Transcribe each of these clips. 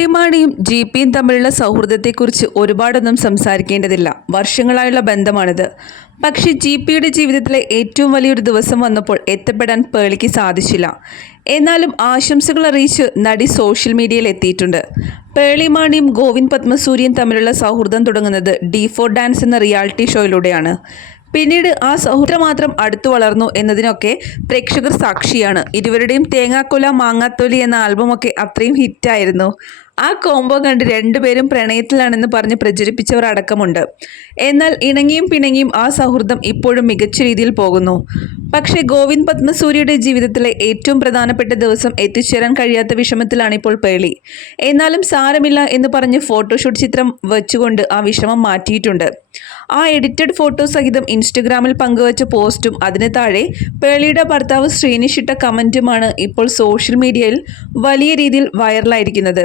പേളിമാണിയും G പിയും തമ്മിലുള്ള സൗഹൃദത്തെക്കുറിച്ച് ഒരുപാടൊന്നും സംസാരിക്കേണ്ടതില്ല. വർഷങ്ങളായുള്ള ബന്ധമാണിത്. പക്ഷേ ജി പിയുടെ ജീവിതത്തിലെ ഏറ്റവും വലിയൊരു ദിവസം വന്നപ്പോൾ എത്തപ്പെടാൻ പേളിക്ക് സാധിച്ചില്ല. എന്നാലും ആശംസകൾ അറിയിച്ച് നടി സോഷ്യൽ മീഡിയയിൽ എത്തിയിട്ടുണ്ട്. പേളി മാണിയും ഗോവിന്ദ് പത്മസൂര്യയും തമ്മിലുള്ള സൗഹൃദം തുടങ്ങുന്നത് ഡി ഫോർ ഡാൻസ് എന്ന റിയാലിറ്റി ഷോയിലൂടെയാണ്. പിന്നീട് ആ സൗഹൃദം മാത്രം അടുത്തു വളർന്നു എന്നതിനൊക്കെ പ്രേക്ഷകർ സാക്ഷിയാണ്. ഇരുവരുടെയും തേങ്ങാക്കൊല മാങ്ങാത്തൊലി എന്ന ആൽബമൊക്കെ അത്രയും ഹിറ്റായിരുന്നു. ആ കോംബോ കണ്ട് രണ്ടുപേരും പ്രണയത്തിലാണെന്ന് പറഞ്ഞ് പ്രചരിപ്പിച്ചവർ അടക്കമുണ്ട്. എന്നാൽ ഇണങ്ങിയും പിണങ്ങിയും ആ സൗഹൃദം ഇപ്പോഴും മികച്ച രീതിയിൽ പോകുന്നു. പക്ഷേ ഗോവിന്ദ് പത്മസൂര്യയുടെ ജീവിതത്തിലെ ഏറ്റവും പ്രധാനപ്പെട്ട ദിവസം എത്തിച്ചേരാൻ കഴിയാത്ത വിഷമത്തിലാണ് ഇപ്പോൾ പേളി. എന്നാലും സാരമില്ല എന്ന് പറഞ്ഞ് ഫോട്ടോഷൂട്ട് ചിത്രം വെച്ചുകൊണ്ട് ആ വിഷമം മാറ്റിയിട്ടുണ്ട്. ആ എഡിറ്റഡ് ഫോട്ടോ സഹിതം ഇൻസ്റ്റഗ്രാമിൽ പങ്കുവച്ച പോസ്റ്റും അതിന് താഴെ പേളിയുടെ ഭർത്താവ് ശ്രീനിഷിട്ട കമന്റുമാണ് ഇപ്പോൾ സോഷ്യൽ മീഡിയയിൽ വലിയ രീതിയിൽ വൈറലായിരിക്കുന്നത്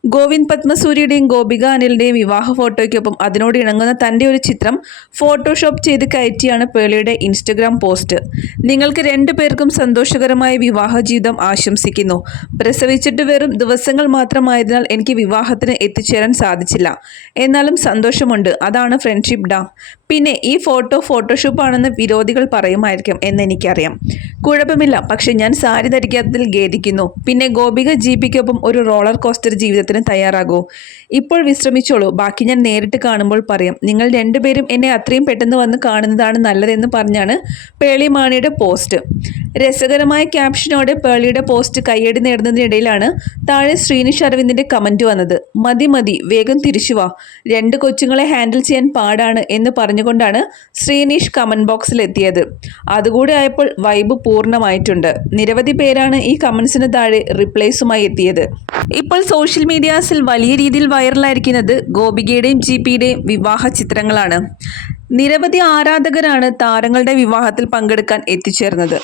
ഗോവിന്ദ് പത്മസൂര്യയുടെയും ഗോപിക അനിലിന്റെയും വിവാഹ ഫോട്ടോയ്ക്കൊപ്പം അതിനോട് ഇണങ്ങുന്ന തന്റെ ഒരു ചിത്രം ഫോട്ടോഷോപ്പ് ചെയ്ത് കയറ്റിയാണ് പേളിയുടെ ഇൻസ്റ്റഗ്രാം പോസ്റ്റ്. നിങ്ങൾക്ക് രണ്ടു പേർക്കും സന്തോഷകരമായ വിവാഹ ജീവിതം ആശംസിക്കുന്നു. പ്രസവിച്ചിട്ട് വെറും ദിവസങ്ങൾ മാത്രമായതിനാൽ എനിക്ക് വിവാഹത്തിന് എത്തിച്ചേരാൻ സാധിച്ചില്ല. എന്നാലും സന്തോഷമുണ്ട്. അതാണ് ഫ്രണ്ട്ഷിപ്പ് ഡാം. പിന്നെ ഈ ഫോട്ടോ ഫോട്ടോഷോപ്പ് ആണെന്ന് വിരോധികൾ പറയുമായിരിക്കും എന്ന് എനിക്കറിയാം. കുഴപ്പമില്ല. പക്ഷെ ഞാൻ സാരി ധരിക്കാത്തതിൽ ഖേദിക്കുന്നു. പിന്നെ ഗോപിക ജീപിക്കൊപ്പം ഒരു റോളർ കോസ്റ്റർ ജീവിതത്തിന് തയ്യാറാകൂ. ഇപ്പോൾ വിശ്രമിച്ചോളൂ. ബാക്കി ഞാൻ നേരിട്ട് കാണുമ്പോൾ പറയാം. നിങ്ങൾ രണ്ടുപേരും എന്നെ അത്രയും പെട്ടെന്ന് വന്ന് കാണുന്നതാണ് നല്ലതെന്ന് പറഞ്ഞാണ് പേളി മാണിയുടെ പോസ്റ്റ്. രസകരമായ ക്യാപ്ഷനോടെ പേളിയുടെ പോസ്റ്റ് കയ്യടി നേടുന്നതിനിടയിലാണ് താഴെ ശ്രീനിഷ് അരവിന്ദിന്റെ കമന്റ് വന്നത്. മതി മതി വേഗം തിരിച്ചു വാ. രണ്ട് കൊച്ചുങ്ങളെ ഹാൻഡിൽ ചെയ്യാൻ പാടാണ് എന്ന് പറഞ്ഞുകൊണ്ടാണ് ശ്രീനിഷ് കമന്റ് ബോക്സിൽ എത്തിയത് അതുകൂടെ ആയപ്പോൾ വൈബ് പൂർണമായിട്ടുണ്ട്. നിരവധി പേരാണ് ഈ കമന്റ്സിന് താഴെ റിപ്ലൈസുമായി എത്തിയത്. ഇപ്പോൾ സോഷ്യൽ മീഡിയാസിൽ വലിയ രീതിയിൽ വൈറലായിരിക്കുന്നത് ഗോപികയുടെയും ജി പിയുടെയും വിവാഹ ചിത്രങ്ങളാണ്. നിരവധി ആരാധകരാണ് താരങ്ങളുടെ വിവാഹത്തിൽ പങ്കെടുക്കാൻ എത്തിച്ചേർന്നത്.